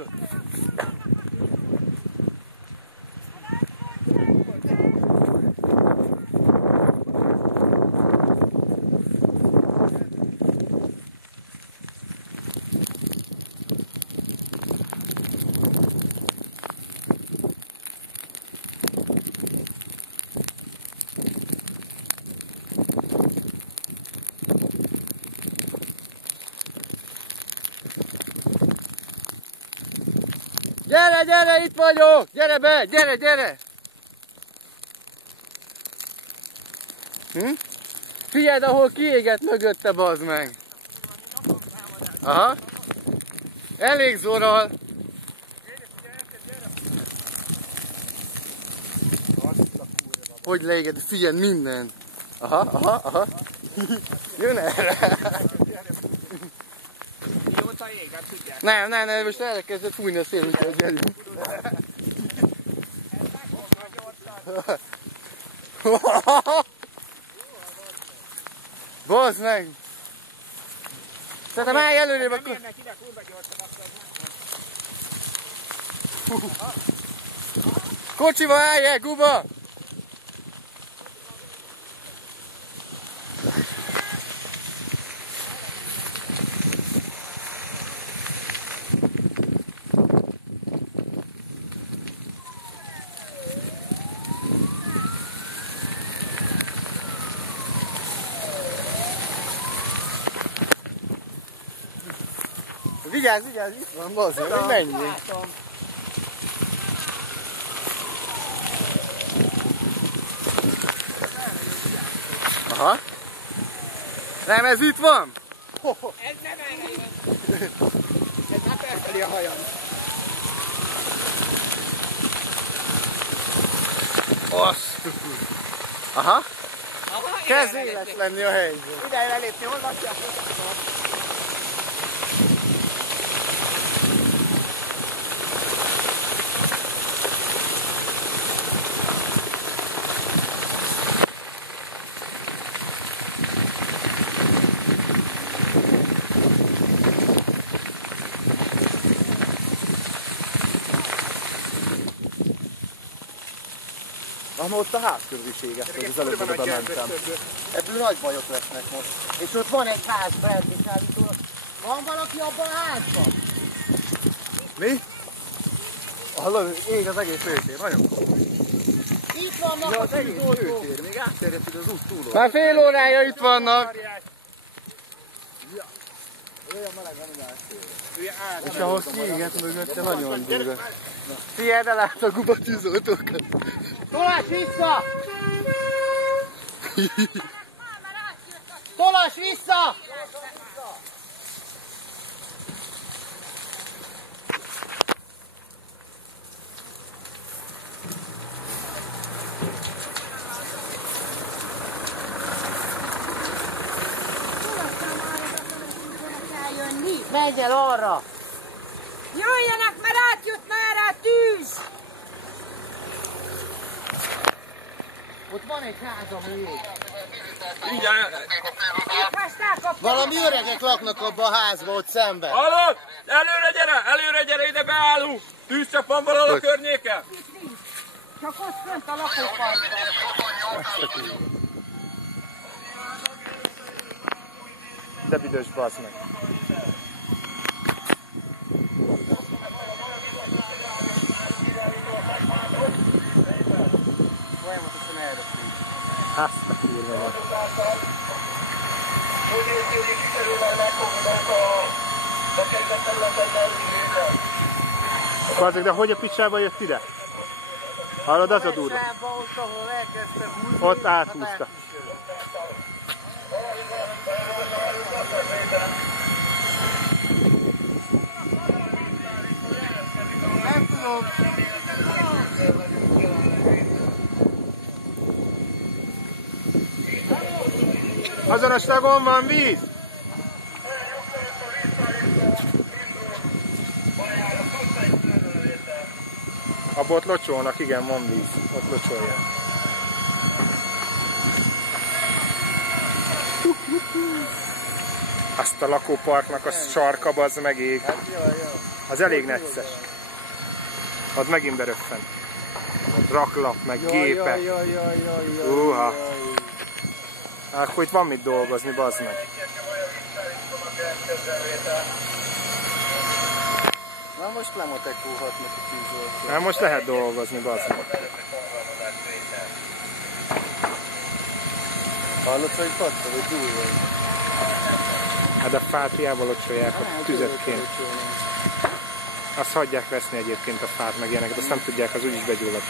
föl. Gyere, gyere, itt vagyok! Gyere be, gyere, gyere! Figyeld, ahol kiégett mögötte, bazd meg! Aha! Elég Zoral! Hogy leéged? Figyeld, minden! Aha, aha, aha! Jön erre! Nem, most elkezdett fújni a szél, úgyhogy gyerünk. Bazd meg! Szerintem állj előrébb akkor! Kocsiba állj el, Kuba! Vigyázz, vigyázz, itt van, bazd meg, hogy menjünk. Aha. Nem, ez itt van? Ez nem erre jön. Ez már felfelé a hajam. Azt. Aha. Kezd éles lenni a helyzet. Ide elépni, hol lakják? Ott a házkörviség, az előbb oda mentem. Ebből nagy bajok lesznek most. És ott van egy ház bent, és állítólag. Van valaki abban a házban? Mi? Hallod, ég az egész őtér, nagyon komoly. Itt vannak Ja, a az egész tűzoltók. őtér, még átterjedt ide az út túlról. Már fél órája itt vannak. Olyan meleg van, hogy áttér. És ahhoz kiégett mögötte nagyon durva. Figyeld el át a Kuba tűzoltókat. Tolás vissza! Tolás vissza! Menj el arra! Jöjjenek, mert átjött már a tűz! Ott van egy ház, ami ég. Valami öregek laknak abba a házba ott szemben. Hallod? Előre gyere, ide beállunk! Tűzcsap van valahol a környéken? Csak ott fönt a lakóparkban. De büdös, bazd meg. Folyamatosan erre fűz. Azt a kurva van. Bazd, de hogy a picsába jött ide? Hallod, az a durva? Ott, ahol elkezdte húzni, Ott áthúzta. Nem tudom. Azon a stagon van víz! Abba ott locsolnak, igen, van víz. Ott locsolják. Azt a lakóparknak a sarka, bazd meg ég. Hát jó, jó. Az elég necces. Az megint berögfen. Raklap, meg gépe. Húha. Akkor itt van mit dolgozni, bazd meg. Na most lemotekulhatnak a tűzoltó. Hát most lehet dolgozni, bazd meg. Hallod, hogy pattan, hogy dúl vagy? Hát a fát hiába locsolják a tüzetként. Azt hagyják veszni egyébként a fát, meg ilyeneket, azt nem tudják, az úgyis begyullad.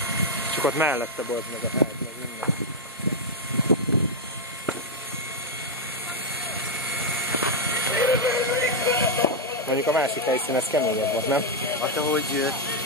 Csak ott mellette bazd meg a hát, meg innen. Mondjuk a másik helyszín, ez keményebb volt, nem? Hát ahogy jött.